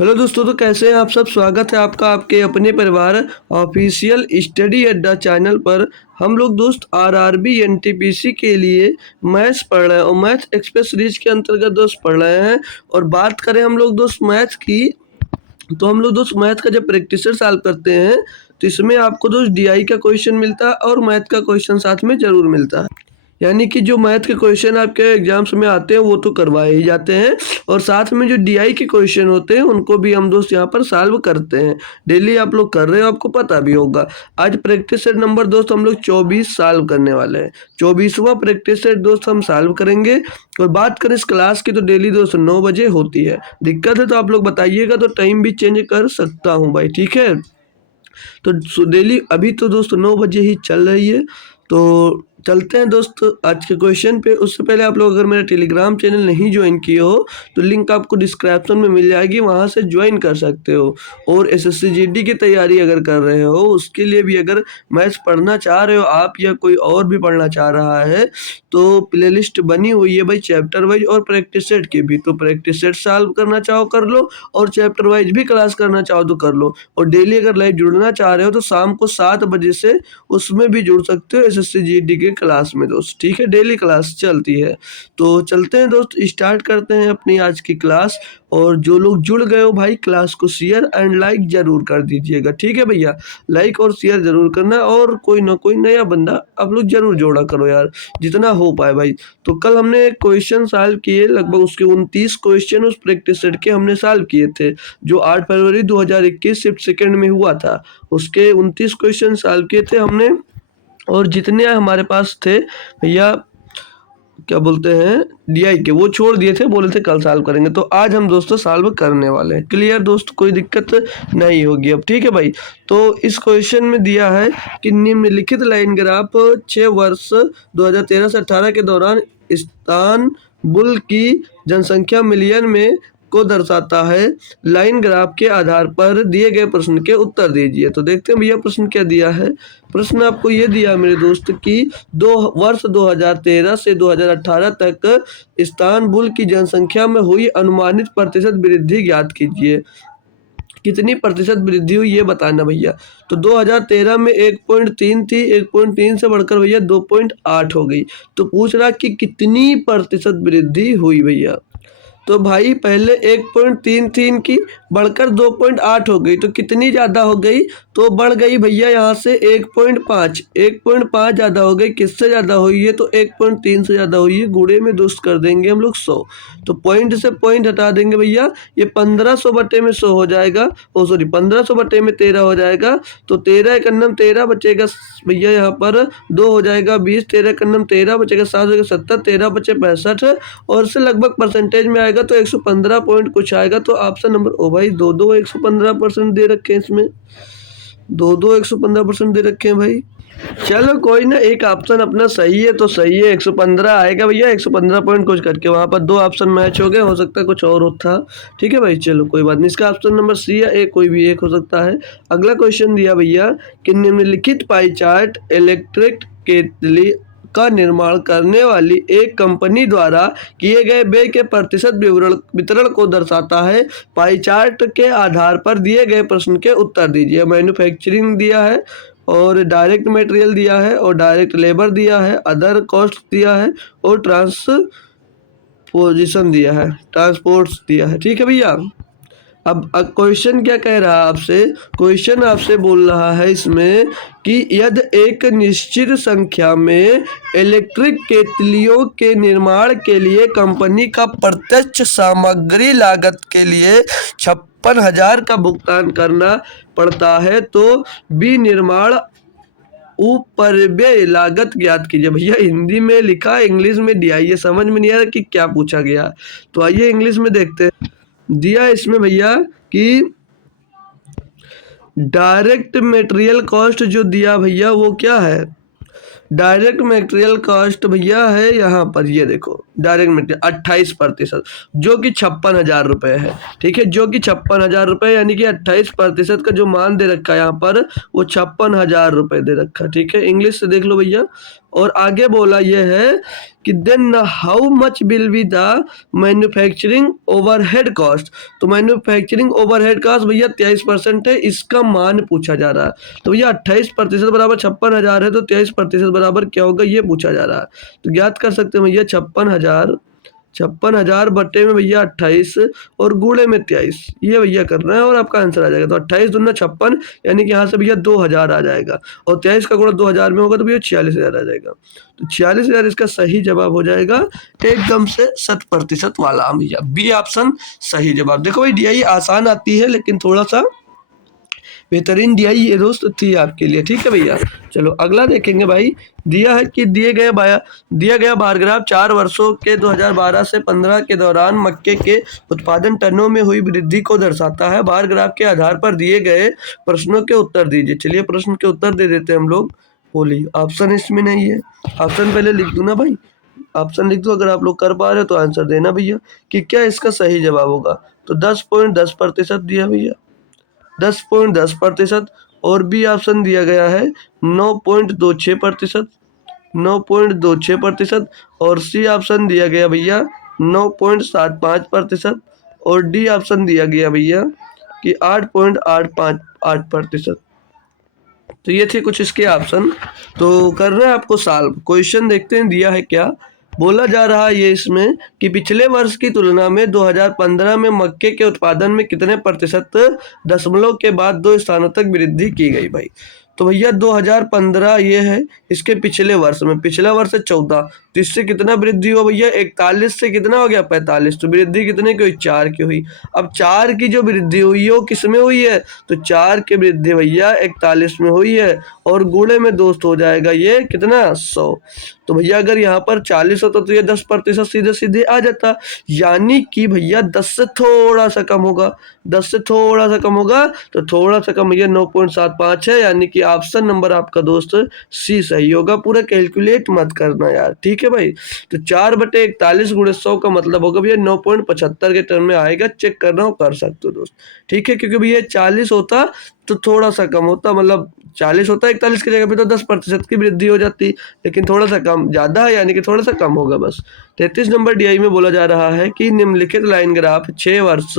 Hello दोस्तों, तो कैसे हैं आप सब। स्वागत है आपका आपके अपने परिवार ऑफिशियल स्टडी अड्डा चैनल पर। हम लोग दोस्त आरआरबी एनटीपीसी के लिए मैथ्स पढ़ रहे हैं और मैथ एक्सप्रेस सीरीज के अंतर्गत दोस्त पढ़ रहे हैं। और बात करें हम लोग दोस्त मैथ्स की, तो हम लोग दोस्त मैथ का जब प्रैक्टिस सॉल्व करते हैं तो इसमें आपको दोस्त डीआई का क्वेश्चन मिलता है और मैथ का क्वेश्चन साथ में ज़रूर मिलता है। यानी कि जो मैथ के क्वेश्चन आपके एग्जाम्स में आते हैं वो तो करवाए ही जाते हैं, और साथ में जो डीआई के क्वेश्चन होते हैं उनको भी हम दोस्त यहाँ पर सॉल्व करते हैं। डेली आप लोग कर रहे हो, आपको पता भी होगा। आज प्रैक्टिस सेट नंबर दोस्त हम लोग 24 सॉल्व करने वाले हैं। 24वां प्रैक्टिस सेट दोस्त हम सॉल्व करेंगे। और बात करें इस क्लास की तो डेली दोस्त 9 बजे होती है। दिक्कत है तो आप लोग बताइएगा, तो टाइम भी चेंज कर सकता हूँ भाई, ठीक है। तो डेली अभी तो दोस्त 9 बजे ही चल रही है। तो चलते हैं दोस्त आज के क्वेश्चन पे। उससे पहले आप लोग अगर मेरा टेलीग्राम चैनल नहीं ज्वाइन किए हो तो लिंक आपको डिस्क्रिप्शन में मिल जाएगी, वहाँ से ज्वाइन कर सकते हो। और एसएससी जीडी की तैयारी अगर कर रहे हो, उसके लिए भी अगर मैथ्स पढ़ना चाह रहे हो आप या कोई और भी पढ़ना चाह रहा है, तो प्लेलिस्ट बनी हुई है भाई चैप्टर वाइज और प्रैक्टिस सेट की भी। तो प्रैक्टिस सेट सॉल्व करना चाहो कर लो, और चैप्टर वाइज भी क्लास करना चाहो तो कर लो। और डेली अगर लाइव जुड़ना चाह रहे हो तो शाम को 7 बजे से उसमें भी जुड़ सकते हो एसएससी जीडी के क्लास में दोस्त, ठीक है। डेली क्लास चलती है। तो चलते हैं दोस्त, स्टार्ट करते हैं अपनी आज की क्लास। और जो लोग जुड़ गए हो भाई, क्लास को शेयर एंड लाइक जरूर कर दीजिएगा, ठीक है भैया। लाइक और शेयर जरूर करना, और कोई ना कोई नया बंदा आप लोग जरूर जोड़ा करो यार, जितना हो पाए भाई। तो कल हमने क्वेश्चन सॉल्व किए, लगभग उसके 29 क्वेश्चन उस प्रैक्टिस सेट के हमने सॉल्व किए थे, जो 8 फरवरी 2021 शिफ्ट सेकंड में हुआ था। उसके 29 क्वेश्चन सॉल्व किए थे हमने। और जितने हमारे पास थे भैया, क्या बोलते हैं, डीआई के, वो छोड़ दिए थे, बोले थे कल सॉल्व करेंगे। तो आज हम दोस्तों सॉल्व करने वाले हैं। क्लियर दोस्त, कोई दिक्कत नहीं होगी अब, ठीक है भाई। तो इस क्वेश्चन में दिया है कि निम्नलिखित लाइन ग्राफ 6 वर्ष 2013 से 18 के दौरान इस्तांबुल की जनसंख्या मिलियन में को दर्शाता है। लाइन ग्राफ के आधार पर दिए गए प्रश्न के उत्तर दीजिए। तो देखते हैं भैया प्रश्न क्या दिया है। प्रश्न आपको ये दिया मेरे दोस्त कि वर्ष 2013 से 2018 तक इस्तांबुल की जनसंख्या में हुई अनुमानित प्रतिशत वृद्धि ज्ञात कीजिए। कितनी प्रतिशत वृद्धि हुई ये बताना भैया। तो 2013 में 1.3 थी, 1.3 से बढ़कर भैया 2.8 हो गई। तो पूछ रहा कि कितनी प्रतिशत वृद्धि हुई भैया। तो भाई पहले 1.3 थी इनकी, बढ़कर 2.8 हो गई। तो कितनी ज़्यादा हो गई, तो बढ़ गई भैया यहाँ से 1.5। 1.5 ज़्यादा हो गई। किससे ज़्यादा हुई है, तो 1.3 से ज़्यादा हुई है। गुणे में दोस्त कर देंगे हम लोग 100। तो पॉइंट से पॉइंट हटा देंगे भैया, ये 1500 बटे में 100 हो जाएगा। ओ सॉरी, 1500 बटे में 13 हो जाएगा। तो 13 एक अन्नम 13 बचेगा भैया, यहाँ पर 2 हो जाएगा 20, 13 एक अन्नम 13 बचेगा, 7 हो जाएगा 70, 13 बचे 65। और इससे लगभग परसेंटेज में आएगा तो 115 पॉइंट कुछ आएगा। तो ऑप्शन नंबर, ओ भाई 2 115% दे रखे हैं इसमें, 115% दे रखे हैं भाई। चलो कोई ना, एक ऑप्शन अपना सही है तो सही है, 115 आएगा भैया। 115 पॉइंट कुछ करके वहाँ पर 2 ऑप्शन मैच हो गए, हो सकता है कुछ और होता, ठीक है भाई। चलो कोई बात नहीं, इसका ऑप्शन नंबर सी या ए कोई भी एक हो सकता है। अगला क्वेश्चन दिया भैया कि निम्नलिखित पाई चार्ट इलेक्ट्रिक केतली का निर्माण करने वाली एक कंपनी द्वारा किए गए व्यय के प्रतिशत वितरण को दर्शाता है। पाई चार्ट के आधार पर दिए गए प्रश्न के उत्तर दीजिए। मैन्युफैक्चरिंग दिया है, और डायरेक्ट मटेरियल दिया है, और डायरेक्ट लेबर दिया है, अदर कॉस्ट दिया है, और ट्रांसपोजिशन दिया है, ट्रांसपोर्ट्स दिया है, ठीक है भैया। अब क्वेश्चन क्या कह रहा है आपसे, क्वेश्चन आपसे बोल रहा है इसमें कि यदि एक निश्चित संख्या में इलेक्ट्रिक केतलियों के निर्माण के लिए कंपनी का प्रत्यक्ष सामग्री लागत के लिए 56,000 का भुगतान करना पड़ता है, तो विनिर्माण उपरिव्यय लागत ज्ञात कीजिए। भैया हिंदी में लिखा, इंग्लिश में दिया, ये समझ में नहीं आ रहा कि क्या पूछा गया। तो आइए इंग्लिश में देखते हैं। दिया इसमें भैया कि डायरेक्ट मटेरियल कॉस्ट जो दिया भैया वो क्या है, डायरेक्ट मटेरियल कॉस्ट भैया है यहाँ पर, ये देखो डायरेक्ट मटेरियल 28%, जो कि 56,000 रुपये है, ठीक है। जो कि 56,000 रुपये, यानी कि 28% का जो मान दे रखा है यहाँ पर वो 56,000 रुपये दे रखा है, ठीक है। इंग्लिश से देख लो भैया। और आगे बोला ये है कि then how much will be the manufacturing overhead cost. तो मैन्युफैक्चरिंग ओवरहेड कॉस्ट भैया 23% है, इसका मान पूछा जा रहा है। तो भैया 28% बराबर 56,000 है, तो 23% बराबर क्या होगा ये पूछा जा रहा है। तो ज्ञात कर सकते हैं भैया 56,000 बट्टे में भैया 28 और गुणे में 23, ये भैया करना है और आपका आंसर आ जाएगा। तो 28 दूना 56, यानी कि यहाँ से भैया 2,000 आ जाएगा, और 23 का गुणा 2,000 में होगा तो भैया 46,000 आ जाएगा। तो 46,000 इसका सही जवाब हो जाएगा, एकदम से 100% वाला भैया बी ऑप्शन सही जवाब। देखो भाई DI आसान आती है, लेकिन थोड़ा सा बेहतरीन DI ये दोस्त थी आपके लिए, ठीक है भैया। चलो अगला देखेंगे भाई। दिया है कि दिया गया बार ग्राफ 4 वर्षों के 2012 से 15 के दौरान मक्के के उत्पादन टनों में हुई वृद्धि को दर्शाता है। बार ग्राफ के आधार पर दिए गए प्रश्नों के उत्तर दीजिए। चलिए प्रश्न के उत्तर दे देते हैं हम लोग। बोलिए, ऑप्शन इसमें नहीं है, ऑप्शन पहले लिख दूँ ना भाई, ऑप्शन लिख दो। अगर आप लोग कर पा रहे हो तो आंसर देना भैया कि क्या इसका सही जवाब होगा। तो 10.10% दिया भैया, 10.10%। और बी ऑप्शन दिया गया है 9.26%, 9.26%। और सी ऑप्शन दिया गया भैया 9.75%। और डी ऑप्शन दिया गया भैया कि 8.858%। तो ये थे कुछ इसके ऑप्शन। तो कर रहे हैं आपको सॉल्व, क्वेश्चन देखते हैं दिया है क्या। बोला जा रहा है ये इसमें कि पिछले वर्ष की तुलना में 2015 में मक्के के उत्पादन में कितने प्रतिशत दशमलव के बाद 2 स्थानों तक वृद्धि की गई भाई। तो भैया 2015 ये है, इसके पिछले वर्ष में, पिछला वर्ष है 14, तो इससे कितना वृद्धि हो भैया, 41 से कितना हो गया 45, तो वृद्धि कितने की हुई 4 की हुई। अब 4 की जो वृद्धि हुई है वो किस में हुई है, तो 4 की वृद्धि भैया 41 में हुई है, और गुणे में दोस्त हो जाएगा ये कितना 100। तो भैया अगर यहाँ पर 40 होता तो ये 10% सीधे सीधे आ जाता, यानी कि भैया 10 से थोड़ा सा कम होगा, 10 से थोड़ा सा कम होगा, तो थोड़ा सा कम भैया 9.75 है, यानी कि ऑप्शन नंबर आपका दोस्त सी सही होगा। पूरा कैलकुलेट मत करना यार, ठीक है भाई। तो 4/41 गुणे 100 का मतलब होगा भैया 9.75 के टर्म में आएगा। चेक करना हो कर सकते हो दोस्त, ठीक है, क्योंकि भैया 40 होता तो थोड़ा सा कम होता, मतलब 40 होता 41 की जगह पे तो 10% की वृद्धि हो जाती, लेकिन थोड़ा सा कम, ज़्यादा है यानी कि थोड़ा सा कम होगा बस। 33 नंबर DI में बोला जा रहा है कि निम्नलिखित लाइन ग्राफ 6 वर्ष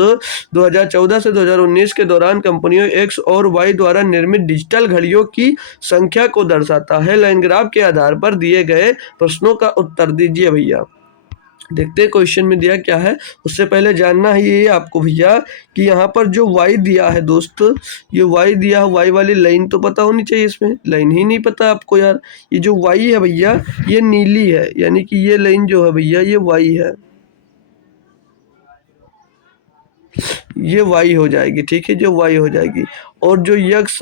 2014 से 2019 के दौरान कंपनियों X और Y द्वारा निर्मित डिजिटल घड़ियों की संख्या को दर्शाता है। लाइन ग्राफ के आधार पर दिए गए प्रश्नों का उत्तर दीजिए भैया। देखते हैं क्वेश्चन में दिया क्या है। उससे पहले जानना ही ये आपको भैया कि यहाँ पर जो Y दिया है दोस्त, ये Y दिया है, Y वाली लाइन तो पता होनी चाहिए, इसमें लाइन ही नहीं पता आपको यार। ये जो Y है भैया ये नीली है, यानी कि ये लाइन जो है भैया ये Y है, ये Y हो जाएगी, ठीक है, जो Y हो जाएगी। और जो यक्स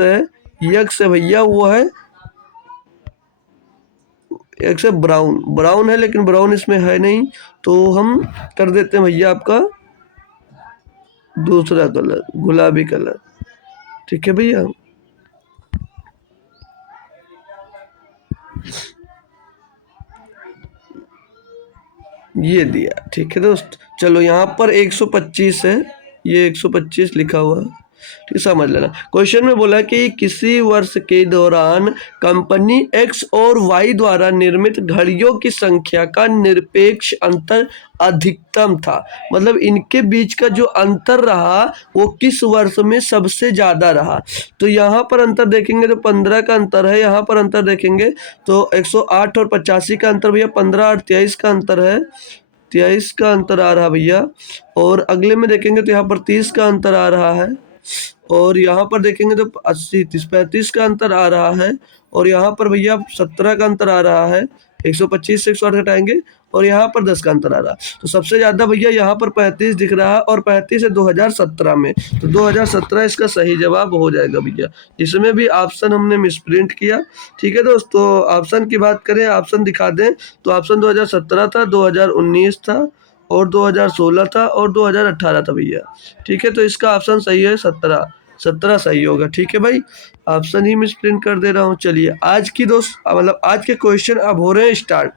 है भैया वो है, एक से ब्राउन है, लेकिन ब्राउन इसमें है नहीं, तो हम कर देते हैं भैया आपका दूसरा कलर, गुलाबी कलर, ठीक है भैया। ये दिया, ठीक है दोस्त। चलो यहाँ पर 125 है, ये 125 लिखा हुआ है, ठीक, समझ लेना। क्वेश्चन में बोला कि किसी वर्ष के दौरान कंपनी X और Y द्वारा निर्मित घड़ियों की संख्या का निरपेक्ष अंतर अधिकतम था, मतलब इनके बीच का जो अंतर रहा वो किस वर्ष में सबसे ज़्यादा रहा। तो यहाँ पर अंतर देखेंगे तो 15 का अंतर है, यहाँ पर अंतर देखेंगे तो 108 और 85 का अंतर भैया, 15 और 23 का अंतर है, 23 का अंतर आ रहा भैया। और अगले में देखेंगे तो यहाँ पर 30 का अंतर आ रहा है, और यहाँ पर देखेंगे तो 80, 30, 35 का अंतर आ रहा है, और यहाँ पर भैया 17 का अंतर आ रहा है। 125 से 108 हटाएंगे और यहाँ पर 10 का अंतर आ रहा है। तो सबसे ज़्यादा भैया यहाँ पर 35 दिख रहा है, और 35 है 2017 में, तो 2017 इसका सही जवाब हो जाएगा भैया। इसमें भी ऑप्शन हमने मिसप्रिंट किया, ठीक है दोस्तों। ऑप्शन की बात करें, ऑप्शन दिखा दें तो ऑप्शन 2017 था, 2019 था, और 2016 था, और 2018 था भैया, ठीक है। तो इसका ऑप्शन सही है 17 सही होगा, ठीक है भाई। ऑप्शन ही मिसप्रिंट कर दे रहा हूँ। चलिए आज की दोस्त मतलब आज के क्वेश्चन अब हो रहे हैं स्टार्ट।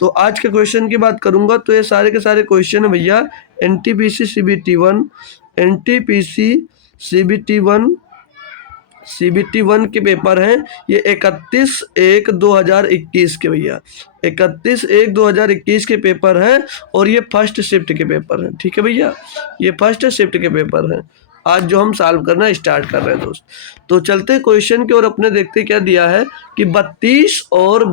तो आज के क्वेश्चन की बात करूँगा तो ये सारे के सारे क्वेश्चन है भैया NTPC CBT 1, NTPC CBT 1 CBT 1 के पेपर हैं ये 31/1/2021 के भैया, 31/1/2021 के पेपर हैं और ये फर्स्ट शिफ्ट के पेपर हैं। ठीक है भैया, ये फर्स्ट शिफ्ट के पेपर हैं आज जो हम सॉल्व करना स्टार्ट कर रहे हैं दोस्त। तो चलते हैं क्वेश्चन के और अपने देखते क्या दिया है कि 32 और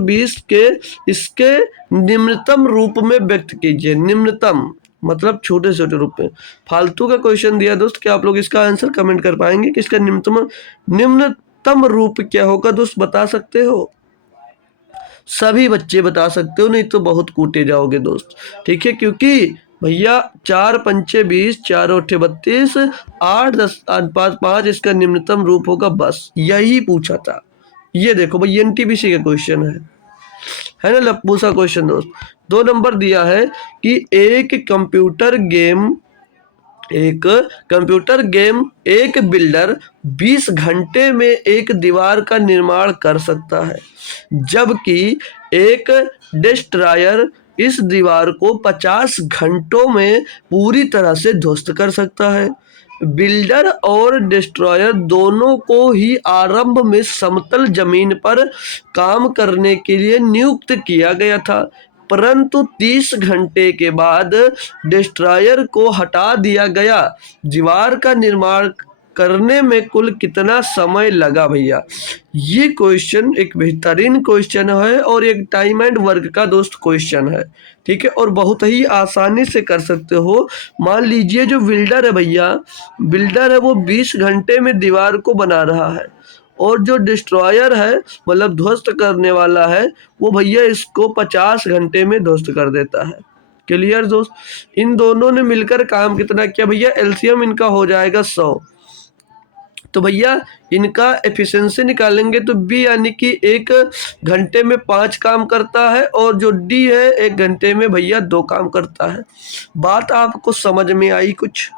20 के इसके निम्नतम रूप में व्यक्त कीजिए। निम्नतम मतलब छोटे छोटे रूप में। फालतू का क्वेश्चन दिया दोस्त, क्या आप लोग इसका आंसर कमेंट कर पाएंगे कि इसका निम्नतम रूप क्या होगा दोस्त, बता सकते हो? सभी बच्चे बता सकते हो, नहीं तो बहुत कूटे जाओगे दोस्त। ठीक है, क्योंकि भैया 4 पंचे 20, 4 ओठे 32, 8 10 8 5 5 इसका निम्नतम रूप होगा, बस यही पूछा था। ये देखो भाई NTPC का क्वेश्चन है ना, लप्पू सा क्वेश्चन दोस्त। 2 नंबर दिया है कि एक कंप्यूटर गेम एक बिल्डर 20 घंटे में एक दीवार का निर्माण कर सकता है, जबकि एक डिस्ट्रॉयर इस दीवार को 50 घंटों में पूरी तरह से ध्वस्त कर सकता है। बिल्डर और डिस्ट्रॉयर दोनों को ही आरंभ में समतल जमीन पर काम करने के लिए नियुक्त किया गया था, परंतु 30 घंटे के बाद डिस्ट्रॉयर को हटा दिया गया। दीवार का निर्माण करने में कुल कितना समय लगा भैया? ये क्वेश्चन एक बेहतरीन क्वेश्चन है और एक टाइम एंड वर्क का दोस्त क्वेश्चन है। ठीक है, और बहुत ही आसानी से कर सकते हो। मान लीजिए जो बिल्डर है भैया, बिल्डर है वो 20 घंटे में दीवार को बना रहा है, और जो डिस्ट्रॉयर है मतलब ध्वस्त करने वाला है वो भैया इसको 50 घंटे में ध्वस्त कर देता है। क्लियर दोस्त? इन दोनों ने मिलकर काम कितना किया भैया? एलसीएम इनका हो जाएगा 100। तो भैया इनका एफिशिएंसी निकालेंगे तो बी यानी कि 1 घंटे में 5 काम करता है, और जो डी है 1 घंटे में भैया 2 काम करता है। बात आपको समझ में आई? कुछ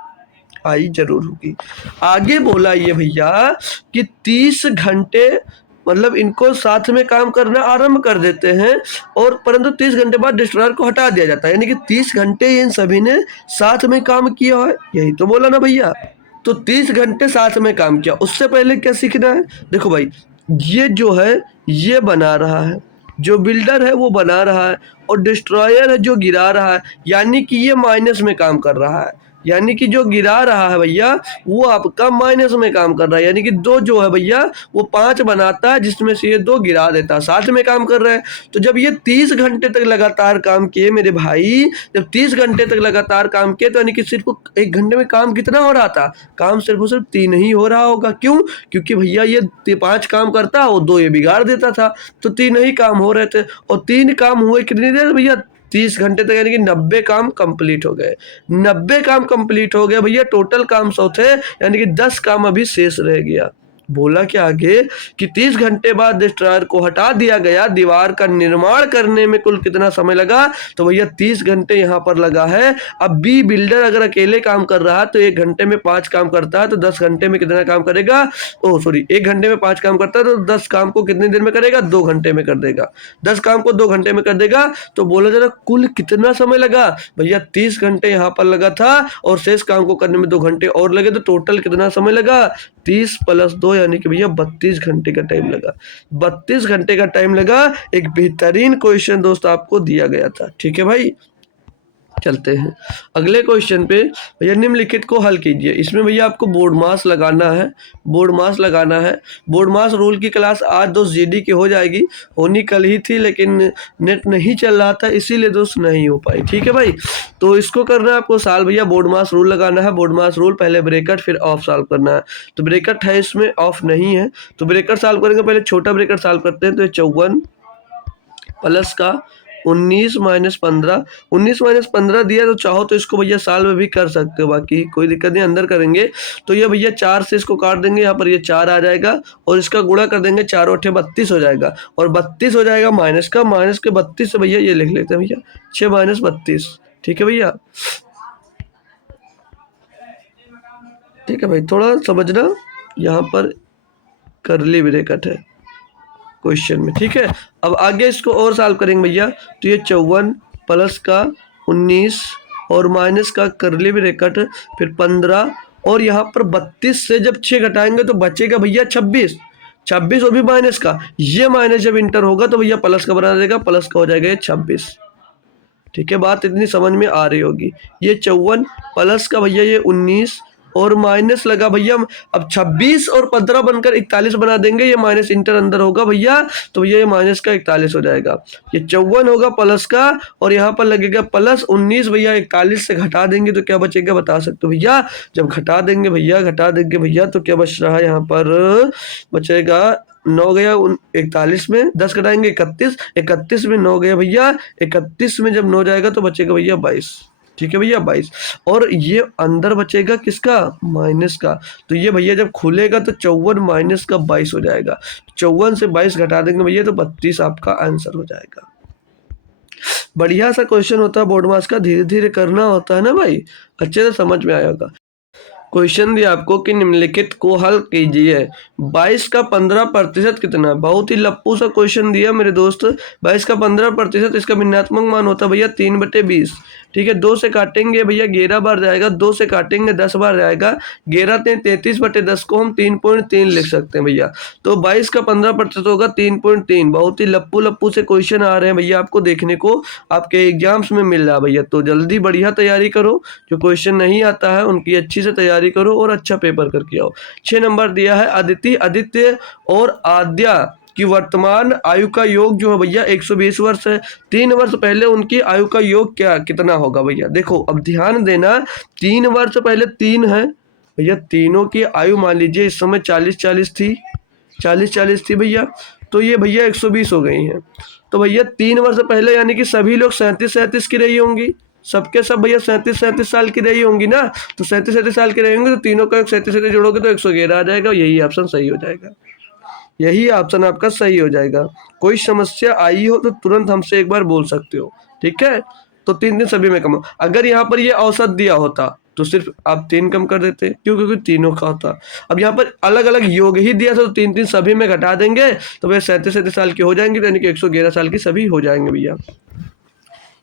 आई जरूर होगी। आगे बोला ये भैया कि 30 घंटे मतलब इनको साथ में काम करना आरंभ कर देते हैं, और परंतु 30 घंटे बाद डिस्ट्रॉयर को हटा दिया जाता है, यानी कि 30 घंटे इन सभी ने साथ में काम किया है। यही तो बोला ना भैया। तो 30 घंटे साथ में काम किया। उससे पहले क्या सीखना है? देखो भाई, ये जो है ये बना रहा है, जो बिल्डर है वो बना रहा है, और डिस्ट्रॉयर है जो गिरा रहा है, यानी कि ये माइनस में काम कर रहा है। यानी कि जो गिरा रहा है भैया वो आपका माइनस में काम कर रहा है, यानी कि 2 जो है भैया वो 5 बनाता है, जिसमें से ये 2 गिरा देता है, साथ में काम कर रहे हैं। तो जब ये 30 घंटे तक लगातार काम किए मेरे भाई, जब 30 घंटे तक लगातार काम किए, तो यानी कि सिर्फ 1 घंटे में काम कितना हो रहा था? काम सिर्फ और सिर्फ 3 ही हो रहा होगा। क्यों? क्योंकि भैया ये 5 काम करता और 2 ये बिगाड़ देता था, तो 3 ही काम हो रहे थे। और 3 काम हुए कितनी देर भैया? 30 घंटे तक, यानी कि 90 काम कंप्लीट हो गए। 90 काम कंप्लीट हो गए भैया, टोटल काम 100 थे, यानी कि 10 काम अभी शेष रह गया। बोला क्या आगे कि 30 घंटे बाद डिस्ट्रॉयर को हटा दिया गया। दीवार का निर्माण करने में कुल कितना समय लगा? तो भैया 30 घंटे यहाँ पर लगा है। अब बी बिल्डर अगर अकेले काम कर रहा है तो 1 घंटे में 5 काम करता है, तो 10 घंटे में कितना काम करेगा? 1 घंटे में 5 काम करता है तो 10 काम को कितनी देर में करेगा? 2 घंटे में कर देगा। 10 काम को 2 घंटे में कर देगा। तो बोला जरा कुल कितना समय लगा? भैया 30 घंटे यहाँ पर लगा था, और शेष काम को करने में 2 घंटे और लगे, तो टोटल कितना समय लगा? 30 + 2 यानी कि भैया 32 घंटे का टाइम लगा। 32 घंटे का टाइम लगा। एक बेहतरीन क्वेश्चन दोस्त आपको दिया गया था। ठीक है भाई, चलते हैं अगले क्वेश्चन पे। भैया निम्नलिखित को हल कीजिए। इसमें भैया आपको बोर्ड मास लगाना है। बोर्ड मास रूल की क्लास आज दोस्त जीडी की हो जाएगी, होनी कल ही थी, लेकिन नेट नहीं चल रहा था, इसीलिए दोस्त नहीं हो पाई। ठीक है भाई, तो इसको करना है आपको सॉल्व। भैया बोर्ड मास रूल लगाना है। बोर्ड मास रूल पहले ब्रेकेट फिर ऑफ सॉल्व करना है। तो ब्रेकेट है इसमें, ऑफ नहीं है, तो ब्रेकेट सॉल्व करेंगे। पहले छोटा ब्रेकेट सॉल्व करते हैं। तो 54 प्लस का 19 - 15, 19 - 15 दिया, तो चाहो तो इसको भैया सॉल्व भी कर सकते हो, बाकी कोई दिक्कत नहीं, अंदर करेंगे। तो ये भैया 4 से इसको काट देंगे, यहाँ पर ये 4 आ जाएगा, और इसका गुणा कर देंगे, 4 × 8 = 32 हो जाएगा, और 32 हो जाएगा माइनस का, माइनस के 32 से भैया ये लिख लेते हैं भैया 6 - 32। ठीक है भैया, ठीक है भाई, थोड़ा समझना, यहाँ पर करली ब्रैकेट है क्वेश्चन में। ठीक है, अब आगे इसको और सॉल्व करेंगे भैया। तो ये 54 प्लस का 19 और माइनस का करली ब्रैकेट फिर 15 और यहाँ पर 32 से जब 6 घटाएंगे तो बचेगा भैया 26। 26 और भी माइनस का, ये माइनस जब इंटर होगा तो भैया प्लस का बना देगा, प्लस का हो जाएगा ये 26। ठीक है, बात इतनी समझ में आ रही होगी। ये 54 प्लस का भैया ये 19 और माइनस लगा भैया। अब 26 और 15 बनकर 41 बना देंगे, ये माइनस इंटर अंदर होगा भैया, तो भैया ये माइनस का 41 हो जाएगा। ये 54 होगा प्लस का और यहाँ पर लगेगा प्लस 19 भैया, 41 से घटा देंगे तो क्या बचेगा बता सकते हो भैया? जब घटा देंगे भैया तो क्या बच रहा है यहाँ पर? बचेगा 9 गया 41 में, 10 घटाएंगे 31, 31 में 9 गया भैया, 31 में जब 9 जाएगा तो बचेगा भैया 22। ठीक है भैया 22, और ये अंदर बचेगा किसका? माइनस का। तो ये भैया जब खुलेगा तो 54 माइनस का 22 हो जाएगा। 54 से 22 घटा देंगे भैया तो 32 आपका आंसर हो जाएगा। बढ़िया सा क्वेश्चन होता है बोर्ड मास का, धीरे धीरे करना होता है ना भाई, अच्छे से समझ में आया होगा। क्वेश्चन दिया आपको कि निम्नलिखित को हल कीजिए। 22 का 15% कितना? बहुत ही लप्पू सा क्वेश्चन दिया मेरे दोस्त। 22 का 15%, इसका भिन्नात्मक मान होता है भैया 3/20। ठीक है, 2 से काटेंगे भैया 11 बार जाएगा, 2 से काटेंगे 10 बार जाएगा। 11 से 33/10 को हम 3.3 लिख सकते हैं भैया। तो 22 का 15% होगा 3.3। बहुत ही लप्पू लप्पू से क्वेश्चन आ रहे हैं भैया आपको देखने को, आपके एग्जाम्स में मिल रहा है भैया। तो जल्दी बढ़िया तैयारी करो, जो क्वेश्चन नहीं आता है उनकी अच्छी से तैयारी करो और अच्छा पेपर करके आओ। 6 नंबर दिया है, आदित्य और आद्या की वर्तमान आयु का योग जो है भैया 120 वर्ष है। 3 वर्ष पहले उनकी आयु का योग कितना होगा भैया? देखो अब ध्यान देना, 3 वर्ष पहले 3 है भैया, तीनों की आयु मान लीजिए इस समय 40-40 थी, 40-40 थी भैया, तो ये भैया 120 हो गई हैं। तो भैया 3 वर्ष पहले यानी कि सभी लोग 37-37 की रही होंगी, सबके सब भैया 37-37 साल की रही होंगी ना। तो 37-37 साल की रही होंगी, तो तीनों का 37 जोड़ोगे तो 111 आ जाएगा। यही ऑप्शन सही हो जाएगा, यही ऑप्शन आपका सही हो जाएगा। कोई समस्या आई हो तो तुरंत हमसे एक बार बोल सकते हो, ठीक है। तो 3 दिन सभी में कम हो। अगर यहाँ पर ये औसत दिया होता तो सिर्फ आप 3 कम कर देते, क्यों? क्योंकि तीनों का होता। अब यहाँ पर अलग अलग योग ही दिया था, तो 3-3 सभी में घटा देंगे तो भैया 37-37 साल की हो जाएंगे, यानी कि 111 साल की सभी हो जाएंगे भैया।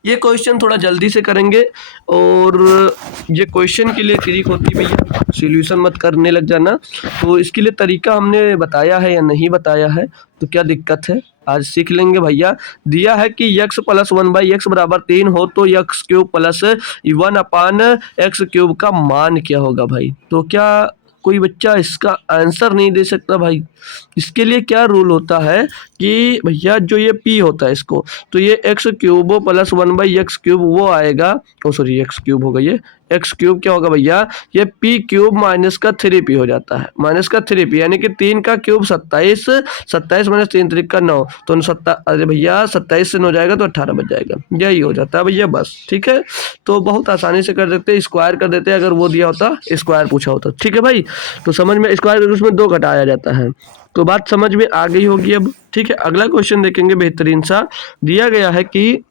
ये क्वेश्चन थोड़ा जल्दी से करेंगे, और ये क्वेश्चन के लिए ट्रिक होती है भैया, सॉल्यूशन मत करने लग जाना। तो इसके लिए तरीका हमने बताया है या नहीं बताया है, तो क्या दिक्कत है, आज सीख लेंगे भैया। दिया है कि x + 1/x = 3 हो तो x³ + 1/x³ का मान क्या होगा भाई? तो क्या कोई बच्चा इसका आंसर नहीं दे सकता भाई? इसके लिए क्या रूल होता है कि भैया जो ये p होता है इसको, तो ये x³ + 1/x³ वो आएगा, ओ सॉरी x³ होगा, ये x³ क्या होगा भैया? ये p³ - का 3p हो जाता है, -3p यानी कि 3 का क्यूब 27, 27 - 3 3 का 9, तो अरे भैया 27 से 9 जाएगा तो 18 बच जाएगा, यही हो जाता है भैया बस। ठीक है, तो बहुत आसानी से कर देते, स्क्वायर कर देते, अगर वो दिया होता स्क्वायर पूछा होता। ठीक है भाई, तो समझ में स्क्वायर करके उसमें 2 घटाया जाता है, तो बात समझ में आ गई होगी अब। ठीक है, अगला क्वेश्चन देखेंगे, बेहतरीन सा दिया गया है कि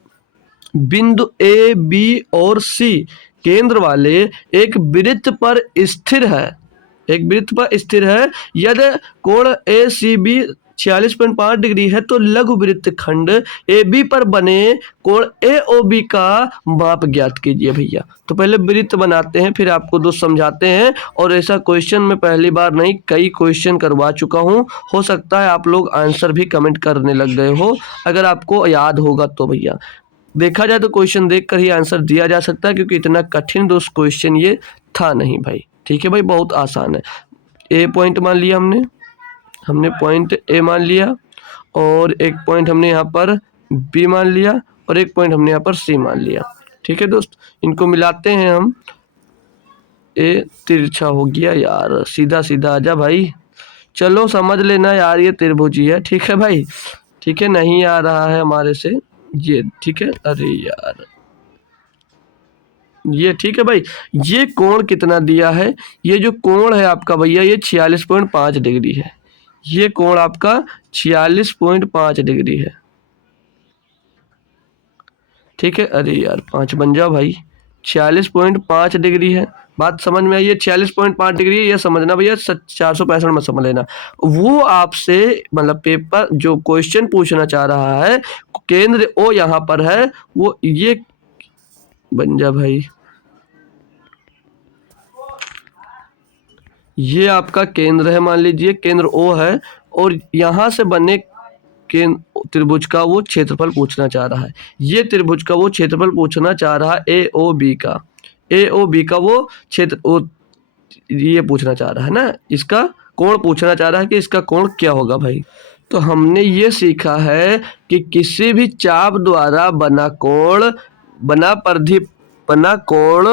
बिंदु ए बी और सी केंद्र वाले एक वृत्त पर स्थिर है, एक वृत्त पर स्थिर है, यदि कोण ए सी बी 46.5 डिग्री है तो लघु वृत्त खंड ए बी पर बने कोण ए ओ बी का माप ज्ञात कीजिए भैया। तो पहले वृत्त बनाते हैं, फिर आपको दोस्त समझाते हैं। और ऐसा क्वेश्चन मैं पहली बार नहीं, कई क्वेश्चन करवा चुका हूँ, हो सकता है आप लोग आंसर भी कमेंट करने लग गए हो, अगर आपको याद होगा तो भैया। देखा जाए तो क्वेश्चन देखकर ही आंसर दिया जा सकता है, क्योंकि इतना कठिन दोस्त क्वेश्चन ये था नहीं भाई। ठीक है भाई, बहुत आसान है। ए पॉइंट मान लिया हमने पॉइंट ए मान लिया, और एक पॉइंट हमने यहाँ पर बी मान लिया, और एक पॉइंट हमने यहाँ पर सी मान लिया। ठीक है दोस्त, इनको मिलाते हैं हम। ए तिरछा हो गया यार, सीधा सीधा आजा भाई, चलो समझ लेना यार, ये त्रिभुजी है। ठीक है भाई, ठीक है, नहीं आ रहा है हमारे से ये। ठीक है, अरे यार ये ठीक है भाई, ये कोण कितना दिया है? ये जो कोण है आपका भैया ये 46.5 डिग्री है, ये कोण आपका 46.5 डिग्री है। ठीक है, अरे यार 5 बन जाओ भाई, 46.5 डिग्री है। बात समझ में आई है? 46.5 डिग्री ये समझना भैया, 465 मत समझ लेना। वो आपसे मतलब पेपर जो क्वेश्चन पूछना चाह रहा है, केंद्र ओ यहाँ पर है, वो ये बन जा भाई। ये आपका केंद्र है, मान लीजिए केंद्र ओ है, और यहाँ से बने त्रिभुज का वो क्षेत्रफल पूछना चाह रहा है। ये त्रिभुज का वो क्षेत्रफल पूछना चाह रहा है ए ओ बी का, ए ओ बी का वो क्षेत्र वो ये पूछना चाह रहा है ना, इसका कोण पूछना चाह रहा है कि इसका कोण क्या होगा भाई। तो हमने ये सीखा है कि किसी भी चाप द्वारा बना कोण, बना कोण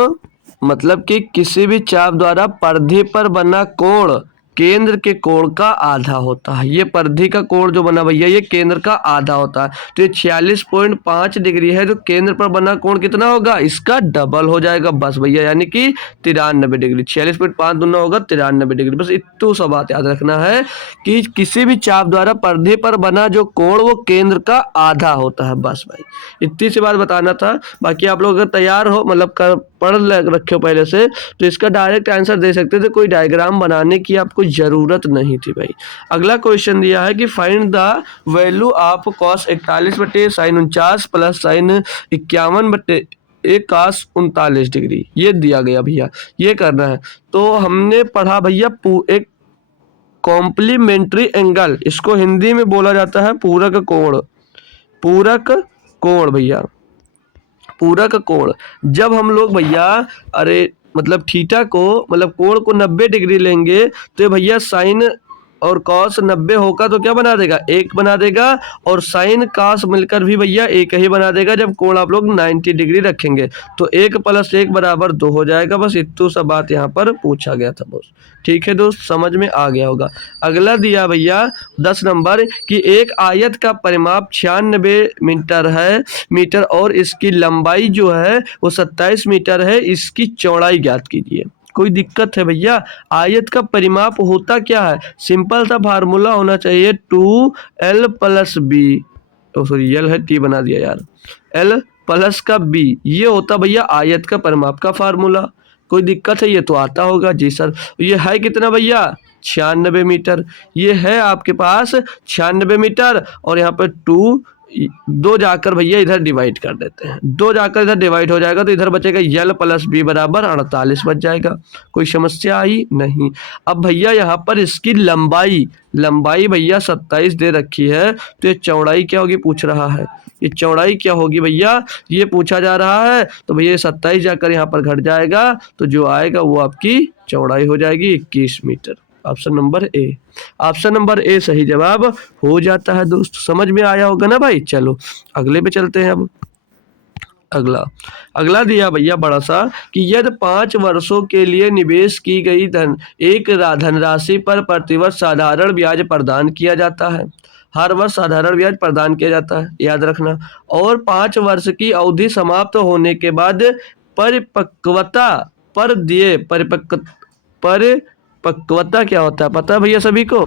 मतलब कि किसी भी चाप द्वारा परिधि पर बना कोण केंद्र के कोण का आधा होता है। ये परिधि का कोण जो बना भैया, ये केंद्र का आधा होता है। तो ये 46.5 डिग्री है, तो केंद्र पर बना कोण कितना होगा, इसका डबल हो जाएगा बस भैया, यानी कि 93 डिग्री। 46.5 दूना होगा 93 डिग्री। बस इतनी सा बात याद रखना है कि किसी भी चाप द्वारा परिधि पर बना जो कोण वो केंद्र का आधा होता है, बस भाई इतनी सी बात बताना था। बाकी आप लोग अगर तैयार हो, मतलब पढ़ रखे हो पहले से, तो इसका डायरेक्ट आंसर दे सकते थे, कोई डायग्राम बनाने की आपको जरूरत नहीं थी भाई। अगला क्वेश्चन दिया है कि find the value of cos 41 बटे sin 49 प्लस sin 51 बटे एक cos 39 डिग्री, ये दिया गया भैया, ये करना है। तो हमने पढ़ा भैया एक कॉम्प्लीमेंट्री एंगल, इसको हिंदी में बोला जाता है पूरक कोण। पूरक कोण भैया, पूरक कोण। जब हम लोग भैया अरे मतलब थीटा को, मतलब कोण को 90 डिग्री लेंगे, तो भैया साइन और कॉस 90 होगा तो क्या बना देगा, एक बना देगा, और साइन कॉस मिलकर भी भैया एक ही बना देगा जब कोण आप लोग 90 डिग्री रखेंगे। तो 1 + 1 = 2 हो जाएगा। बस इतना सा बात यहाँ पर पूछा गया था दोस्त। ठीक है दोस्त, समझ में आ गया होगा। अगला दिया भैया 10 नंबर कि एक आयत का परिमाप 96 मीटर और इसकी लंबाई जो है वो 27 मीटर है, इसकी चौड़ाई ज्ञात कीजिए। कोई दिक्कत है भैया, आयत का परिमाप होता क्या है, सिंपल सा फार्मूला होना चाहिए 2l + b, सॉरी एल है टी बना दिया यार, l + b, ये होता भैया आयत का परिमाप का फार्मूला। कोई दिक्कत है, ये तो आता होगा जी सर। ये है कितना भैया, 96 मीटर। ये है आपके पास 96 मीटर, और यहाँ पर 2 जाकर भैया इधर डिवाइड कर देते हैं, 2 जाकर इधर डिवाइड हो जाएगा, तो इधर बचेगा l + b = 48 बच जाएगा। कोई समस्या आई नहीं। अब भैया यहाँ पर इसकी लंबाई भैया 27 दे रखी है, तो ये चौड़ाई क्या होगी पूछ रहा है। ये चौड़ाई क्या होगी भैया, ये पूछा जा रहा है। तो भैया 27 जाकर यहाँ पर घट जाएगा, तो जो आएगा वो आपकी चौड़ाई हो जाएगी 21 metre. Option number A, option number A सही जवाब हो जाता है दोस्त। समझ में आया होगा ना भाई। चलो अगले पे चलते हैं। अब अगला दिया भैया बड़ा सा कि यदि 5 वर्षों के लिए निवेश की गई धनराशि पर प्रतिवर्ष साधारण ब्याज प्रदान किया जाता है। हर वर्ष साधारण ब्याज प्रदान किया जाता है, याद रखना। और 5 वर्ष की अवधि समाप्त होने के बाद परिपक्वता पर दिए परिपक्वता क्या होता है पता है भैया सभी को,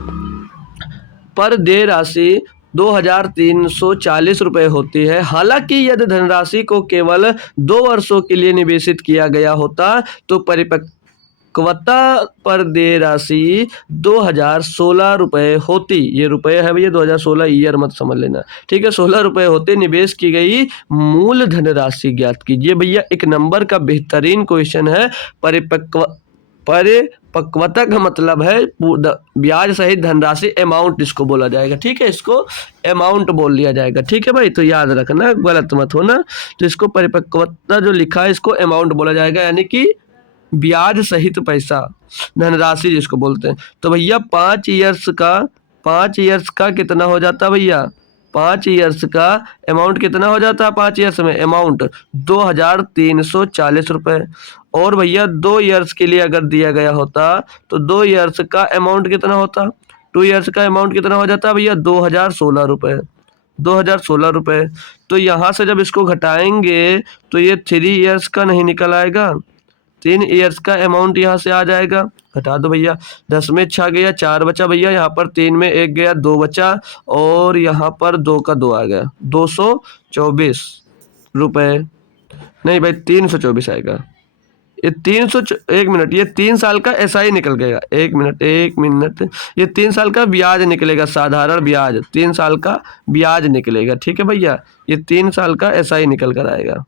पर देय राशि 2340 रुपये होती है। हालांकि यदि धनराशि को केवल 2 वर्षों के लिए निवेशित किया गया होता तो परिपक्वता पर देय राशि 2016 रुपये होती। ये रुपये है भैया, 2016 ईयर मत समझ लेना, ठीक है। 16 रुपये होते। निवेश की गई मूल धनराशि ज्ञात कीजिए। भैया 1 नंबर का बेहतरीन क्वेश्चन है। परिपक्वता का मतलब है ब्याज सहित धनराशि, अमाउंट इसको बोला जाएगा, ठीक है। इसको अमाउंट बोल लिया जाएगा, ठीक है भाई। तो याद रखना, गलत मत होना। तो इसको परिपक्वता जो लिखा है इसको अमाउंट बोला जाएगा, यानी कि ब्याज सहित पैसा, धनराशि जिसको बोलते हैं। तो भैया 5 ईयर्स का कितना हो जाता भैया, 5 ईयर्स का अमाउंट कितना हो जाता है, 5 ईयर्स में अमाउंट 2340 रुपये। और भैया 2 ईयर्स के लिए अगर दिया गया होता तो 2 ईयर्स का अमाउंट कितना होता, 2 ईयर्स का अमाउंट कितना हो जाता भैया 2016 रुपये, 2016 रुपये। तो यहाँ से जब इसको घटाएंगे तो ये 3 ईयर्स का नहीं निकल आएगा, 3 ईयर्स का अमाउंट यहाँ से आ जाएगा। घटा दो भैया, 10 में 6 गया, 4 बचा भैया, यहाँ पर 3 में 1 गया, 2 बचा, और यहाँ पर 2 का 2 आ गया, 224 रुपये। नहीं भाई 324 आएगा। ये 1 मिनट, ये 3 साल का SI निकल गया। 1 मिनट, ये 3 साल का ब्याज निकलेगा, साधारण ब्याज 3 साल का ब्याज निकलेगा, ठीक है भैया। ये 3 साल का SI निकल कर आएगा।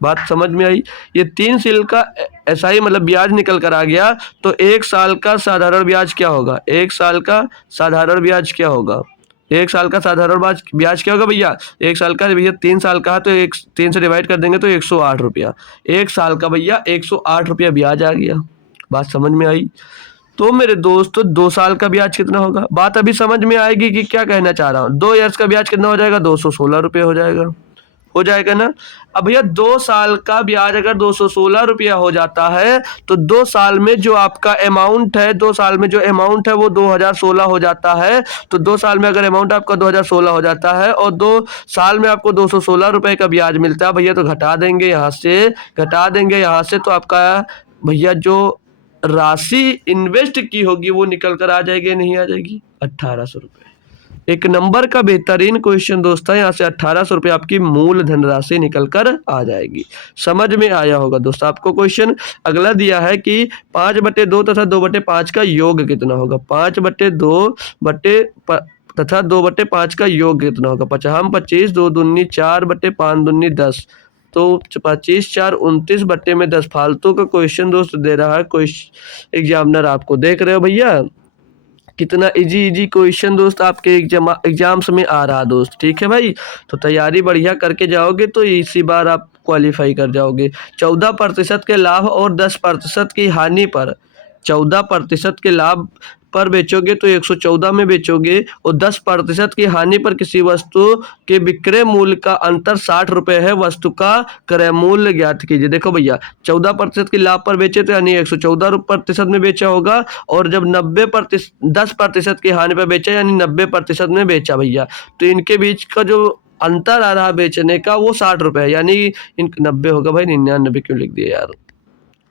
बात समझ में आई? ये 3 साल का एसआई मतलब ब्याज निकल कर आ गया, तो 1 साल का साधारण ब्याज क्या होगा? 1 साल का साधारण ब्याज क्या होगा? 1 साल का साधारण ब्याज क्या होगा भैया? 1 साल का भैया 3 साल का है तो 3 से डिवाइड कर देंगे तो 108 रुपया। 1 साल का भैया 108 रुपया ब्याज आ गया। बात समझ में आई? तो मेरे दोस्त 2 साल का ब्याज कितना होगा? बात अभी समझ में आएगी कि क्या कहना चाह रहा हूँ? 2 ईयर्स का ब्याज कितना हो जाएगा? 216 रुपये हो जाएगा ना। अब भैया 2 साल का ब्याज अगर 216 रुपया हो जाता है तो 2 साल में जो आपका अमाउंट है, 2 साल में जो अमाउंट है वो 2016 हो जाता है। तो 2 साल में अगर अमाउंट आपका 2016 हो जाता है और 2 साल में आपको 216 रुपये का ब्याज मिलता है भैया, तो घटा देंगे यहाँ से तो आपका भैया जो राशि इन्वेस्ट की होगी वो निकल कर आ जाएगी, नहीं आ जाएगी? 1800 रुपये। एक नंबर का बेहतरीन क्वेश्चन दोस्त है। यहाँ से 1800 रुपये आपकी मूल धनराशि निकल कर आ जाएगी। समझ में आया होगा दोस्त आपको क्वेश्चन। अगला दिया है कि 5/2 तथा 2/5 का योग कितना होगा? 5/2 तथा 2/5 का योग कितना होगा? 5 25, 2 दूनी 4 बटे 5 दूनी 10, तो 25 4 29 बट्टे में 10 फालतू का क्वेश्चन दोस्त दे रहा है क्वेश्चन एग्जामिनर। आपको देख रहे हो भैया कितना इजी क्वेश्चन दोस्त आपके एग्जाम्स में आ रहा दोस्त। ठीक है भाई, तो तैयारी बढ़िया करके जाओगे तो इसी बार आप क्वालिफाई कर जाओगे। 14% के लाभ और 10% की हानि पर, 14% के लाभ पर बेचोगे तो 114 में बेचोगे और 10% की हानि पर किसी वस्तु के विक्रय मूल्य का अंतर 60 रुपये है। वस्तु का क्रय मूल्य ज्ञात कीजिए। देखो भैया 14% की लाभ पर बेचे तो यानी 114% में बेचा होगा, और जब 10% की हानि पर बेचा यानी 90% में बेचा भैया, तो इनके बीच का जो अंतर आ रहा बेचने का वो 60 रुपये है, यानी इन 90 होगा भाई, 99 क्यों लिख दिया यार,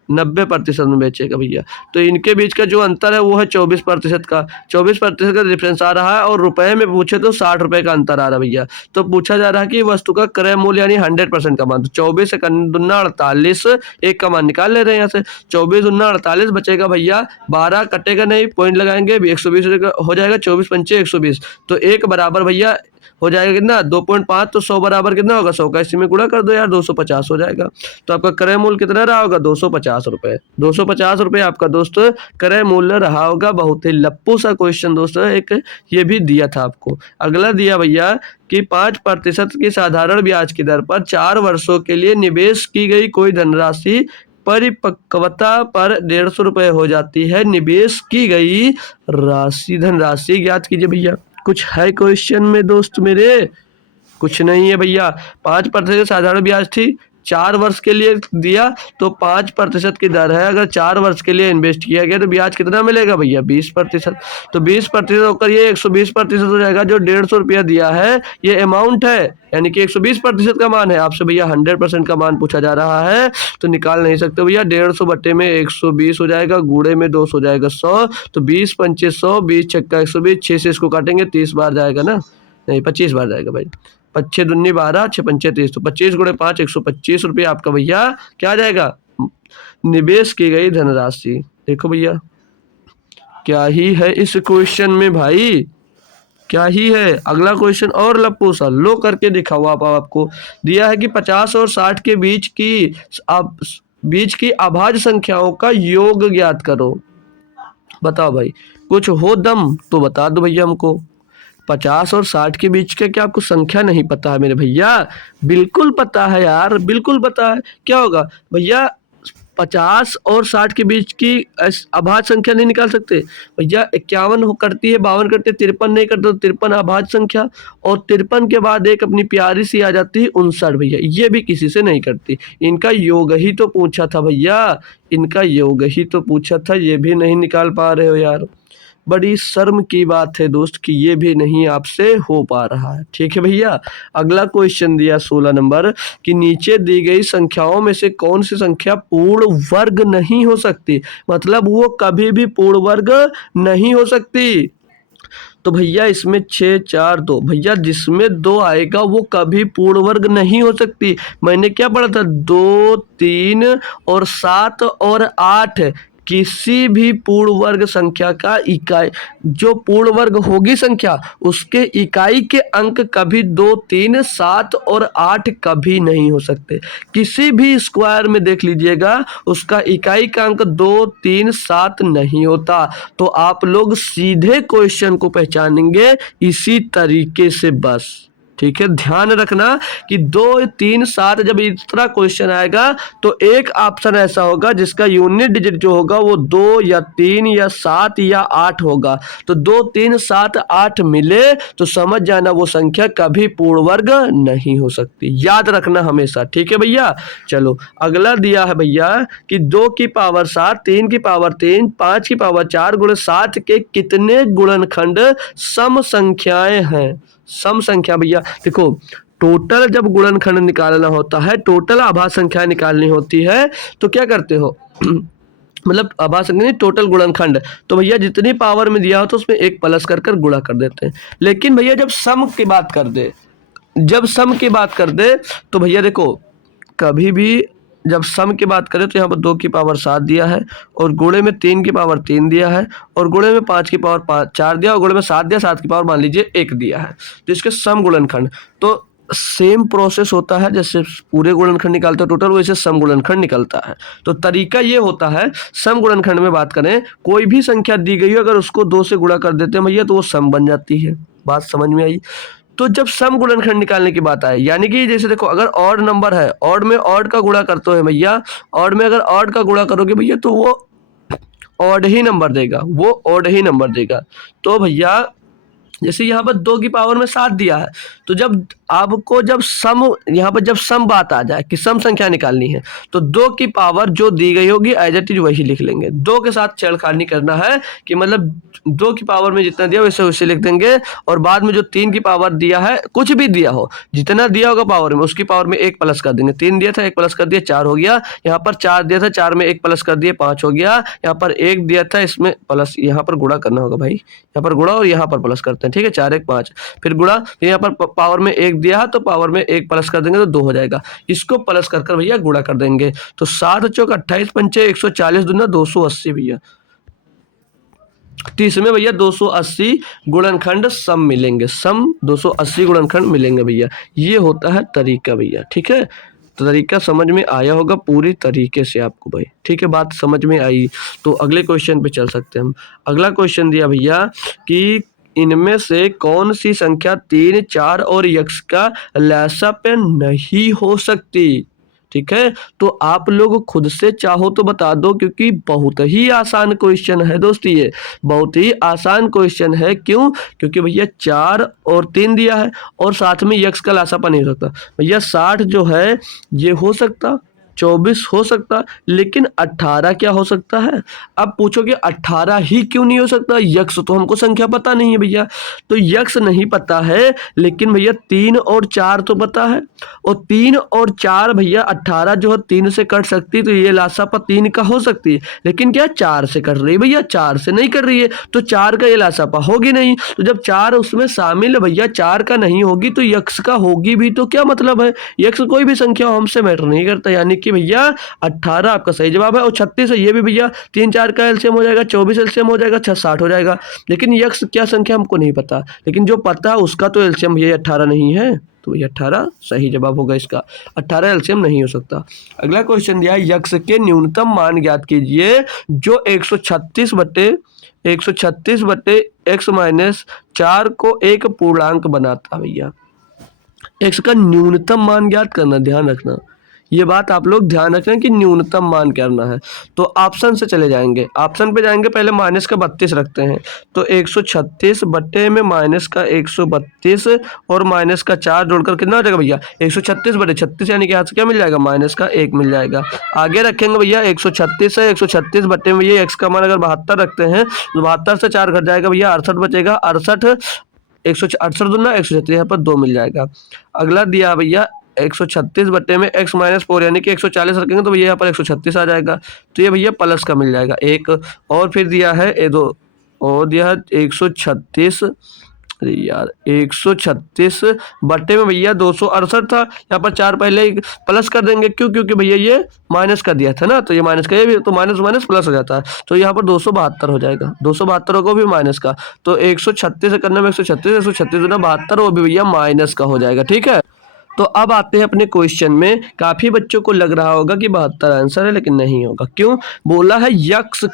90% में बेचेगा भैया। तो इनके बीच का जो अंतर है वो है 24% का, 24% का डिफरेंस आ रहा है, और रुपए में पूछे तो 60 रुपए का अंतर आ रहा है भैया। तो पूछा जा रहा है कि वस्तु का क्रय मूल्य यानी 100% का मान, तो 24 से 48, एक का मान निकाल ले रहे हैं यहाँ से। 24 दूना 48 बचेगा भैया, 12 कटेगा नहीं, पॉइंट लगाएंगे 120 हो जाएगा, 24 पंचे 120, तो एक बराबर भैया हो जाएगा कितना 2.5, तो 100 बराबर कितना होगा? 100 का इसी में गुणा कर दो यार, 250 हो जाएगा। तो आपका क्रय मूल्य कितना रहा होगा? 250 रुपये। 250 रुपये आपका दोस्त क्रय मूल्य रहा होगा। बहुत ही लप्पू सा क्वेश्चन दोस्त एक ये भी दिया था आपको। अगला दिया भैया कि 5% की साधारण ब्याज की दर पर 4 वर्षों के लिए निवेश की गई कोई धनराशि परिपक्वता पर 150 रुपये हो जाती है। निवेश की गई धनराशि ज्ञात कीजिए भैया। कुछ है क्वेश्चन में दोस्त मेरे? कुछ नहीं है भैया। 5% साधारण ब्याज थी, 4 वर्ष के लिए दिया, तो 5% की दर है। अगर 4 वर्ष के लिए इन्वेस्ट किया गया तो ब्याज कितना मिलेगा भैया? 20%। तो 20% होकर ये 120% हो जाएगा। जो 150 रुपया दिया है ये अमाउंट है, यानी कि 120% का मान है। आपसे भैया 100% का मान पूछा जा रहा है, तो निकाल नहीं सकते भैया। 150 बटे में 120 हो जाएगा, गुणे में 2 हो जाएगा 100, तो 20 पंचे 100, 20 छक्का 120, 6 से इसको काटेंगे 30 बार जाएगा ना, नहीं 25 बार जाएगा भाई। 5 दूनी 12, 6 पंचे 30, तो 25 गुणे 5 125 रुपये आपका भैया क्या आ जाएगा? निवेश की गई धनराशि। देखो भैया क्या ही है इस क्वेश्चन में भाई, क्या ही है। अगला क्वेश्चन और लप्पू सा लो करके दिखाओ। आपको दिया है कि 50 और 60 के बीच की अभाज्य संख्याओं का योग ज्ञात करो। बताओ भाई, कुछ हो दम तो बता दो भैया हमको। 50 और 60 के बीच का क्या आपको संख्या नहीं पता है मेरे भैया? बिल्कुल पता है यार, बिल्कुल पता है। क्या होगा भैया? 50 और 60 के बीच की अभाज्य संख्या नहीं निकाल सकते भैया। 51 करती है, 52 करती है, 53 नहीं करते तो 53 अभाज्य संख्या, और 53 के बाद एक अपनी प्यारी सी आ जाती है 59 भैया, ये भी किसी से नहीं करती। इनका योग ही तो पूछा था भैया, इनका योग ही तो पूछा था, ये भी नहीं निकाल पा रहे हो यार। बड़ी शर्म की बात है दोस्त कि ये भी नहीं आपसे हो पा रहा है। ठीक है भैया। अगला क्वेश्चन दिया 16 नंबर कि नीचे दी गई संख्याओं में से कौन सी संख्या पूर्ण वर्ग नहीं हो सकती? मतलब वो कभी भी पूर्ण वर्ग नहीं हो सकती। तो भैया इसमें 6 4 2 भैया, जिसमें 2 आएगा वो कभी पूर्ण वर्ग नहीं हो सकती। मैंने क्या पढ़ा था? 2 3 और 7 और 8 किसी भी पूर्ण वर्ग संख्या का इकाई, जो पूर्ण वर्ग होगी संख्या उसके इकाई के अंक कभी 2, 3, 7 और 8 कभी नहीं हो सकते। किसी भी स्क्वायर में देख लीजिएगा उसका इकाई का अंक 2, 3, 7 नहीं होता। तो आप लोग सीधे क्वेश्चन को पहचानेंगे इसी तरीके से बस। ठीक है, ध्यान रखना कि 2, 3, 7 जब इस तरह क्वेश्चन आएगा तो एक ऑप्शन ऐसा होगा जिसका यूनिट डिजिट जो होगा वो 2 या 3 या 7 या 8 होगा। तो 2, 3, 7, 8 मिले तो समझ जाना वो संख्या कभी पूर्ण वर्ग नहीं हो सकती, याद रखना हमेशा। ठीक है भैया, चलो अगला दिया है भैया कि 2 की पावर 7, 3 की पावर 3, 5 की पावर 4 गुणे 7 के कितने गुणनखंड सम संख्याएं हैं। सम संख्या भैया देखो, टोटल जब गुणनखंड निकालना होता है, टोटल आभाज्य संख्या निकालनी होती है तो क्या करते हो मतलब आभाज्य संख्या नहीं, टोटल गुणनखंड, तो भैया जितनी पावर में दिया हो तो उसमें एक प्लस कर कर गुणा कर देते हैं। लेकिन भैया जब सम की बात कर दे, जब सम की बात कर दे तो भैया देखो, कभी भी जब सम की बात करें तो यहाँ पर 2 की पावर 7 दिया है और गुणे में 3 की पावर 3 दिया है और गुणे में 5 की पावर 4 दिया और गुणे में 7 दिया, 7 की पावर मान लीजिए 1 दिया है, तो इसके सम गुणनखंड तो सेम प्रोसेस होता है जैसे पूरे गुणनखंड निकालते हो टोटल, वैसे सम गुणनखंड निकलता है। तो तरीका ये होता है, सम गुणनखंड में बात करें, कोई भी संख्या दी गई हो अगर उसको 2 से गुणा कर देते हैं भैया तो वो सम बन जाती है। बात समझ में आई। तो जब सम गुणनखंड निकालने की बात आए, यानी कि जैसे देखो अगर ऑड नंबर है, ऑड में ऑड का गुणा करते हो भैया, ऑड में अगर ऑड का गुणा करोगे भैया तो वो ऑड ही नंबर देगा, वो ऑड ही नंबर देगा। तो भैया जैसे यहाँ पर 2 की पावर में 7 दिया है, तो जब आपको जब सम, यहाँ पर जब सम बात आ जाए कि सम संख्या निकालनी है तो 2 की पावर जो दी गई होगी एज इट इज वही लिख लेंगे। 2 के साथ छेड़खानी करना है कि मतलब 2 की पावर में जितना दिया वैसे वैसे लिख देंगे और बाद में जो 3 की पावर दिया है, कुछ भी दिया हो, जितना दिया होगा पावर में उसकी पावर में 1 प्लस कर देंगे। 3 दिया था 1 प्लस कर दिया 4 हो गया, यहाँ पर 4 दिया था 4 में 1 प्लस कर दिया 5 हो गया, यहाँ पर 1 दिया था इसमें प्लस, यहाँ पर गुणा करना होगा भाई, यहाँ पर गुणा और यहाँ पर प्लस करते हैं। ठीक है, 4, 1, 5, फिर गुणा, फिर यहाँ पर पावर में 1 दिया है तो पावर में 1 प्लस कर देंगे तो 2 हो जाएगा, इसको प्लस कर कर भैया गुणा कर देंगे। तो 7 चौक 28 पंचे 140 दूना 280 भैया, तो इसमें भैया 280 गुणनखंड सम मिलेंगे, सम 280 गुणनखंड मिलेंगे भैया। ये होता है तरीका भैया। ठीक है, तो तरीका समझ में आया होगा पूरी तरीके से आपको भाई। ठीक है, बात समझ में आई। तो अगले क्वेश्चन पे चल सकते हैं हम। अगला क्वेश्चन दिया भैया कि इनमें से कौन सी संख्या 3, 4 और यक्स का लसाअ पे नहीं हो सकती। ठीक है, तो आप लोग खुद से चाहो तो बता दो, क्योंकि बहुत ही आसान क्वेश्चन है दोस्त, ये बहुत ही आसान क्वेश्चन है। क्यों? क्योंकि भैया 4 और 3 दिया है और साथ में यक्स का लसाअ नहीं हो सकता भैया। 60 जो है ये हो सकता, 24 हो सकता, लेकिन 18 क्या हो सकता है। अब पूछोगे 18 ही क्यों नहीं हो सकता, यक्स तो हमको संख्या पता नहीं है भैया। तो यक्स नहीं पता है, लेकिन भैया 3 और 4 तो पता है, और 3 और 4 भैया 18 जो है 3 से कट सकती, तो ये लासापा 3 का हो सकती है, लेकिन क्या 4 से कट रही है भैया, 4 से नहीं कर रही है, तो 4 का ये लासापा होगी नहीं। तो जब 4 उसमें शामिल है भैया, 4 का नहीं होगी तो यक्स का होगी भी, तो क्या मतलब है, यक्स कोई भी संख्या हमसे मैटर नहीं करता, यानी कि भैया 18 आपका सही जवाब है। और 36 है, ये भी भैया 3, 4 का एलसीएम हो जाएगा, 24 एलसीएम हो जाएगा, 60 हो जाएगा। लेकिन यक्स क्या संख्या हमको नहीं पता, लेकिन जो पता है उसका तो एलसीएम भैया 18 नहीं है, तो ये 18 सही जवाब होगा इसका। 18 एलसीएम नहीं हो सकता। अगला क्वेश्चन दिया है, यक्स के न्यूनतम मान ज्ञात कीजिए जो 136 बटे x माइनस 4 को एक पूर्णांक बनाता। भैया x का न्यूनतम मान ज्ञात करना, ध्यान रखना ये बात, आप लोग ध्यान रखें कि न्यूनतम मान करना है। तो ऑप्शन से चले जाएंगे, ऑप्शन पे जाएंगे, पहले माइनस का 32 रखते हैं, तो 136 बटे में माइनस का 132 और माइनस का 4 जोड़कर कितना हो जाएगा भैया 136 बटे 36, यानी कि यहाँ से क्या मिल जाएगा, माइनस का 1 मिल जाएगा। आगे रखेंगे भैया 136 है, 136 बटे में ये x का मान अगर 72 रखते हैं तो 72 से 4 घट जाएगा भैया 68 बचेगा, 68 168 दूना 136, यहाँ पर 2 मिल जाएगा। अगला दिया भैया 136 बटे में x माइनस 4, यानी कि 140 रखेंगे तो भैया यहाँ पर 136 आ जाएगा, तो ये भैया प्लस का मिल जाएगा एक। और फिर दिया है ये 2 और दिया है 136 अरे यार 136 बट्टे में भैया 268 था। यहाँ पर 4 पहले ही प्लस कर देंगे, क्यों? क्योंकि भैया ये माइनस कर दिया था ना, तो ये माइनस का, ये भी तो माइनस माइनस प्लस हो जाता है, तो यहाँ पर 272 हो जाएगा। 272 होगा भी माइनस का, तो 136 से करने में 136 गुना 72, वो भी भैया माइनस का हो जाएगा। ठीक है, तो अब आते हैं अपने क्वेश्चन में। काफी बच्चों को लग रहा होगा कि 72 आंसर है, लेकिन नहीं होगा। क्यों? बोला है यक्ष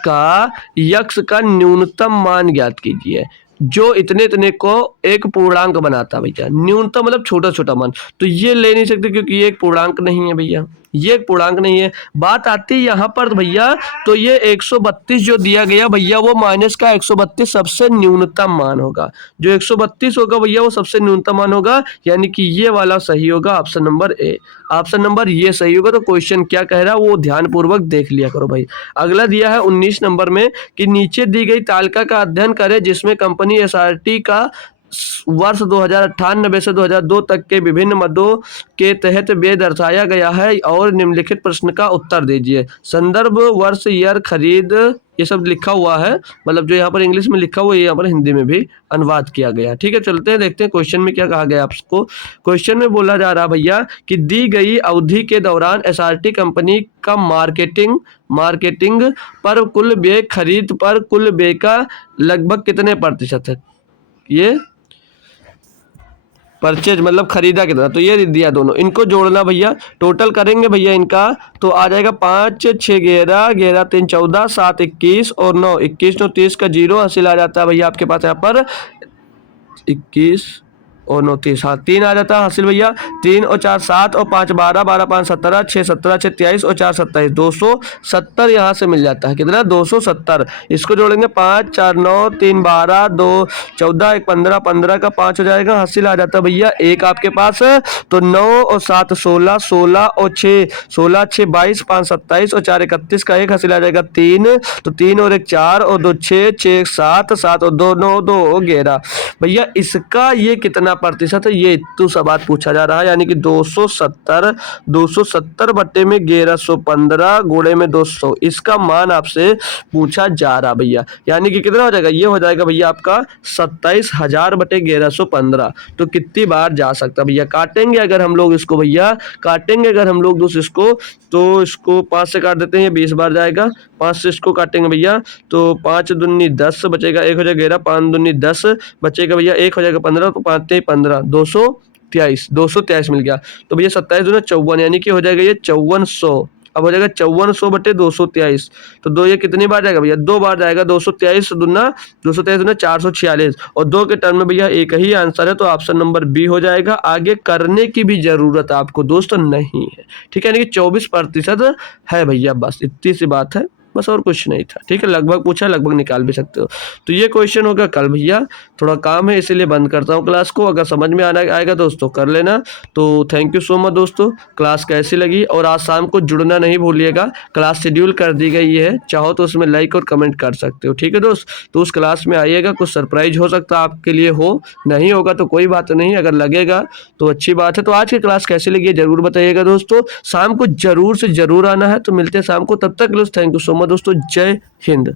का न्यूनतम मान ज्ञात कीजिए जो इतने इतने को एक पूर्णांक बनाता है। भैया न्यूनतम मतलब छोटा छोटा मान, तो ये ले नहीं सकते क्योंकि ये एक पूर्णांक नहीं है भैया, ये एक पूर्णांक नहीं है। बात आती है यहाँ पर भैया, तो ये 132 जो दिया गया भैया, वो माइनस का 132 सबसे न्यूनतम मान होगा। जो 132 होगा भैया वो सबसे न्यूनतम मान होगा, यानी कि ये वाला सही होगा, option number A. Option number ये सही होगा। तो क्वेश्चन क्या कह रहा है वो ध्यानपूर्वक देख लिया करो भाई। अगला दिया है 19 नंबर में कि नीचे दी गई तालिका का अध्ययन करें जिसमें कंपनी एसआरटी का वर्ष 2098 से 2002 तक के विभिन्न मदों के तहत व्यय दर्शाया गया है और निम्नलिखित प्रश्न का उत्तर दीजिए। संदर्भ वर्ष, ईयर, खरीद, ये सब लिखा हुआ है, मतलब जो यहाँ पर इंग्लिश में लिखा हुआ है यहाँ पर हिंदी में भी अनुवाद किया गया। ठीक है, चलते हैं देखते हैं क्वेश्चन में क्या कहा गया आपको। क्वेश्चन में बोला जा रहा भैया कि दी गई अवधि के दौरान एसआरटी कंपनी का मार्केटिंग पर कुल व्यय खरीद पर कुल व्यय का लगभग कितने प्रतिशत है। ये परचेज मतलब खरीदा कितना, तो ये दिया दोनों, इनको जोड़ना भैया, टोटल करेंगे भैया इनका, तो आ जाएगा 5 6 11 11 3 14 7 21 और 9 21 9 30 का 0 हासिल आ जाता है भैया आपके पास यहाँ पर 21 और 9 30, हाँ 3 आ जाता है हासिल भैया। 3 और 4 7 और 5 12 12 5 17 6 17 6 23 और 4 27 270 यहाँ से मिल जाता है। कितना? 270। इसको जोड़ेंगे 5 4 9 3 12 2 14 1 15 15 का 5 हो जाएगा, हासिल आ जाता है भैया 1 आपके पास। तो 9 और 7 16 16 और 6 16 6 22 5 27 और 4 31 का 1 हासिल आ जाएगा 3। तो 3 और 1 4 और 2 6 6 7 7 और 2 9 2 11 भैया। इसका ये कितना प्रतिशत है, ये तो सवाल पूछा जा रहा है, यानी कि 270 बट्टे में 1115 गुणे में 200, इसका मान आपसे पूछा जा रहा भैया, यानी कि कितना हो जाएगा, ये हो जाएगा भैया आपका 27,000 बटे 1115। तो कितनी बार जा सकता भैया, काटेंगे अगर हम लोग इसको भैया, काटेंगे अगर हम लोग दोस्त इसको, तो इसको 5 से काट देते हैं, 20 बार जाएगा। 5 से इसको काटेंगे भैया, तो 5 दूनी 10 बचेगा, 1 हो जाएगा 11, 5 दूनी 10 बचेगा भैया, 1 हो जाएगा 15, तो 5 3 15 223 मिल गया। तो भैया 27 दूना 54, यानी कि हो जाएगा ये 5400। अब हो जाएगा 5400 बटे 223, तो 2 ये कितनी बार जाएगा भैया, 2 बार जाएगा। 223 दूना 446 और 2 के टर्म में भैया एक ही आंसर है, तो ऑप्शन नंबर बी हो जाएगा। आगे करने की भी जरूरत आपको दोस्तों नहीं है, ठीक है, यानी कि 24% है भैया, बस इतनी सी बात है, बस और कुछ नहीं था। ठीक है, लगभग पूछा, लगभग निकाल भी सकते हो। तो ये क्वेश्चन होगा कल भैया, थोड़ा काम है इसीलिए बंद करता हूँ क्लास को। अगर समझ में आना आएगा दोस्तों कर लेना। तो थैंक यू सो मच दोस्तों। क्लास कैसी लगी, और आज शाम को जुड़ना नहीं भूलिएगा, क्लास शेड्यूल कर दी गई है, चाहो तो उसमें लाइक और कमेंट कर सकते हो। ठीक है दोस्त, तो उस क्लास में आइएगा, कुछ सरप्राइज हो सकता है आपके लिए, हो नहीं होगा तो कोई बात नहीं, अगर लगेगा तो अच्छी बात है। तो आज की क्लास कैसी लगी है जरूर बताइएगा दोस्तों, शाम को जरूर से जरूर आना है। तो मिलते हैं शाम को, तब तक थैंक यू सो मच दोस्तों, जय हिंद।